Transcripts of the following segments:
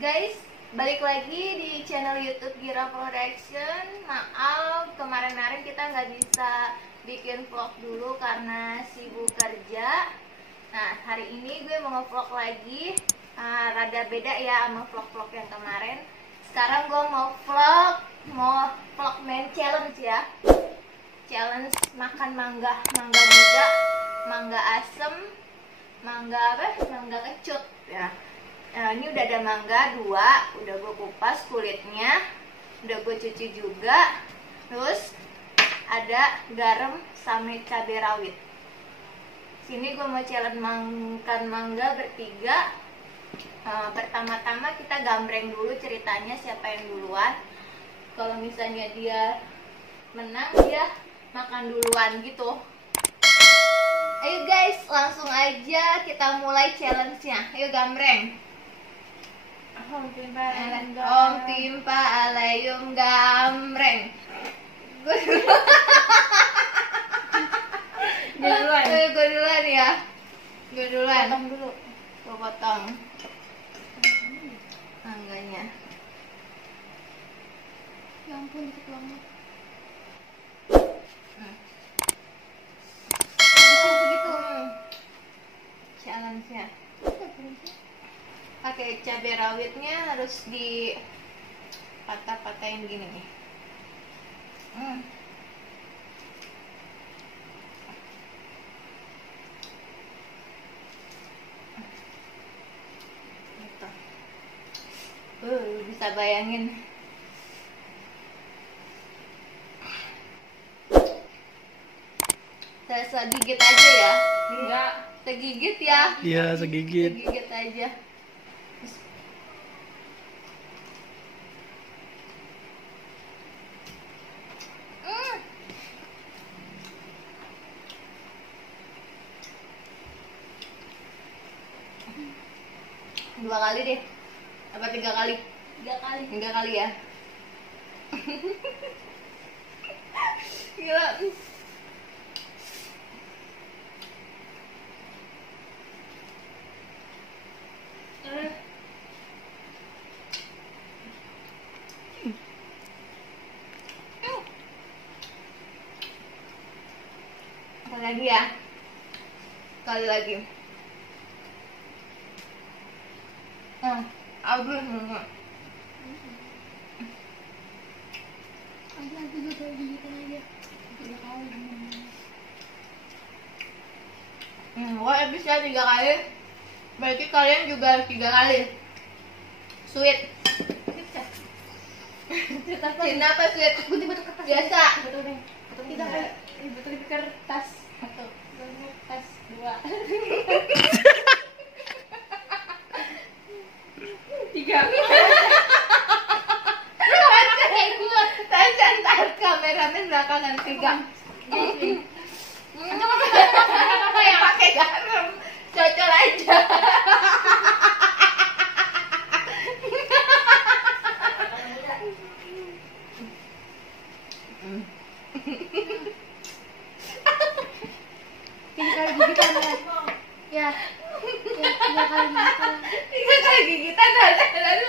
Guys, balik lagi di channel YouTube Gira Production. Maaf, kemarin-kemarin kita nggak bisa bikin vlog dulu karena sibuk kerja. Nah, hari ini gue mau nge-vlog lagi. Rada beda ya sama vlog-vlog yang kemarin. Sekarang gue mau vlog main challenge ya. Challenge makan mangga muda, mangga asem, mangga kecut ya. Nah, ini udah ada mangga 2, udah gue kupas kulitnya, udah gue cuci juga. Terus ada garam sama cabai rawit. Sini gue mau challenge makan mangga bertiga. Pertama-tama kita gambreng dulu ceritanya siapa yang duluan. Kalau misalnya dia menang, dia makan duluan gitu. Ayo guys, langsung aja kita mulai challenge-nya. Ayo gambreng. Om timpa alayum gambreng. Gue duluan ya. Gue duluan. Potong dulu. Gue potong mangganya. Ya ampun, dikit banget. Segitu. Challenge-nya. Pakai cabai rawitnya harus di patah-patahin gini nih. Gitu. Bisa bayangin. Saya segigit aja ya. Enggak, segigit ya. Iya, segigit. Segigit aja. Dua kali deh. Apa 3 kali? 3 kali. 3 kali ya. Gila. Sekali lagi ya. Sekali lagi. Abis banget. Aku juga gigitan aja. Wah, bisa 3 kali. Berarti kalian juga 3 kali. Sweet. Cinta apa sweet? Betul kertas. Biasa. Betul deh. Kita betul di kertas. 1, 2, kertas 2. 3. Ntar kameramen belakangan 3. Pakai garam, cocol aja. Ya, 3 kali gigitan. 3 kali gigitan lalu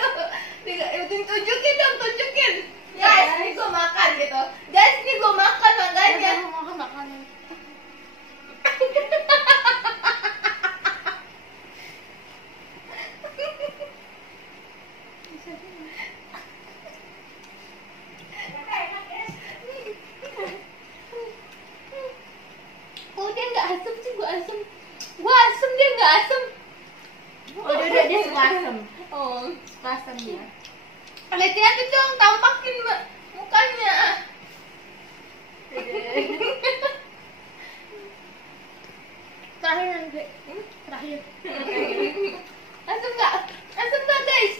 tunjukin dong, tunjukin. Guys, ini gue makan gitu. Guys, ini gue makan makanya. Makan. Kok dia nggak asem sih? Gue asem, dia nggak asem. Udah dia suka asem. Oh, suka asem dia. Lihat-lihat dong, tampakin mukanya. Terakhir nanti. Terakhir. Asem nggak? Asem nggak guys?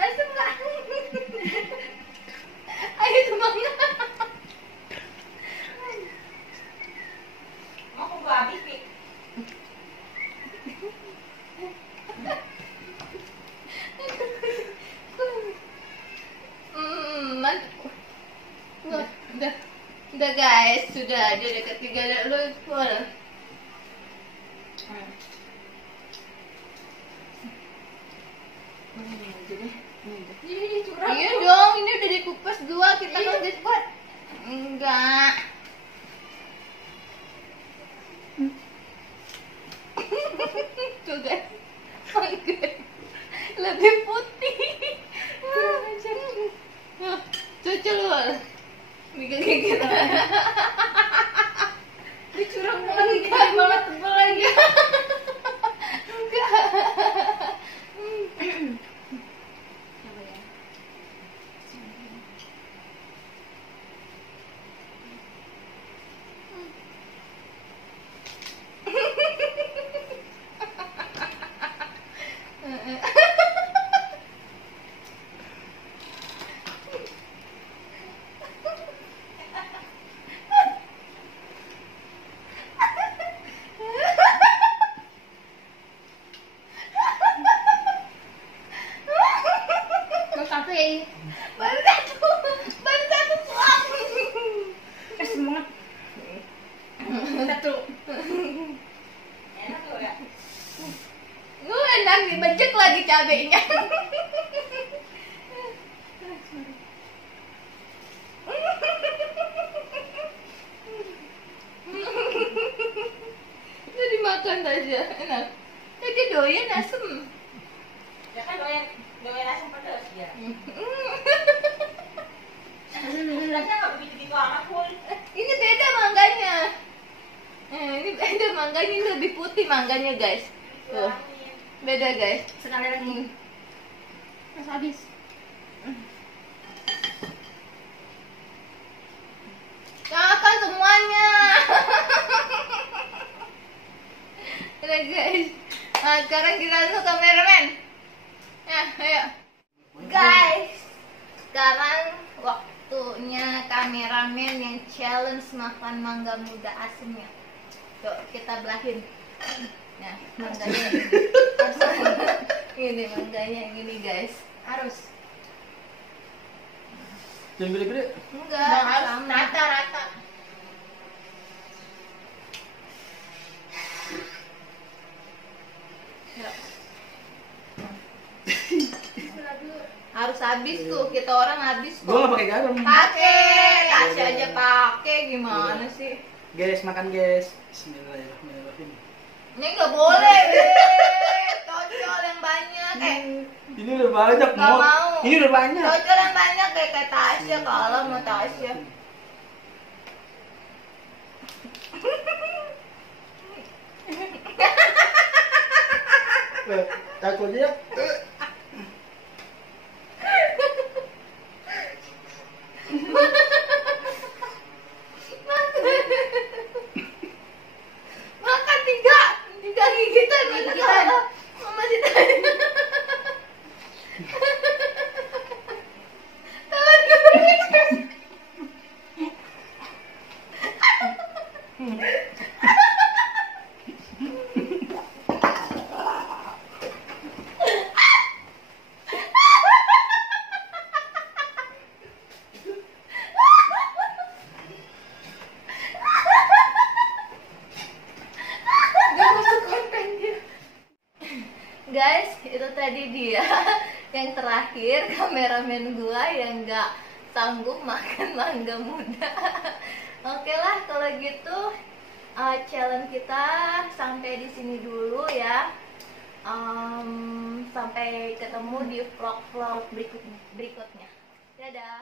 Asem nggak? Ayo semangat. Mau gue habis nih. Mantap. Udah. guys, sudah jadi ketiga lu full. Iya dong, ini udah dikupas 2, kita kan udah cepat. Enggak. Tuh guys, lebih putih. Cucu lu, gigit-gigit. Dicurang lagi, malah tebal lagi. Enggak. Baru satu pulang. Semangat. Satu. Enak tuh ya. Gue enak dibejek lagi cabenya. Itu dimakan aja, enak. Jadi doyan asem. Ya kan doyan asam pedas ya. Rasanya nggak begitu amat pun. Ini beda mangganya. Ini beda mangganya, ini lebih putih mangganya guys. Tuh, beda guys. Sekali lagi. Mas habis. Makan semuanya. Udah guys. Nah, sekarang kita tuh kameramen. Ya, ayo. Guys, sekarang waktunya kameramen yang challenge makan mangga muda asemnya. Yuk, kita belahin. Nah, mangganya ini mangganya yang ini guys. Harus. Jangan gede-gede. Enggak, Harus sama. rata-rata. Harus habis tuh, kita orang habis kok. Gua nggak pakai garam. Pakai, kasih aja pakai, gimana sih? Guys, makan guys. Bismillahirrahmanirrahim. Ini nggak boleh, cocol yang banyak. Ini udah banyak, Nggak mau. Ini udah banyak. Cocol yang banyak kayak Tasya, kalau mau Tasya. Aku aja ya. Makan tiga gigitan, mama sih tadi. Tangan gue. Gak masuk konten dia. Guys, itu tadi dia yang terakhir kameramen gua yang gak sanggup makan mangga muda. Oke lah kalau gitu challenge kita sampai di sini dulu ya. Sampai ketemu di vlog berikutnya. Dadah.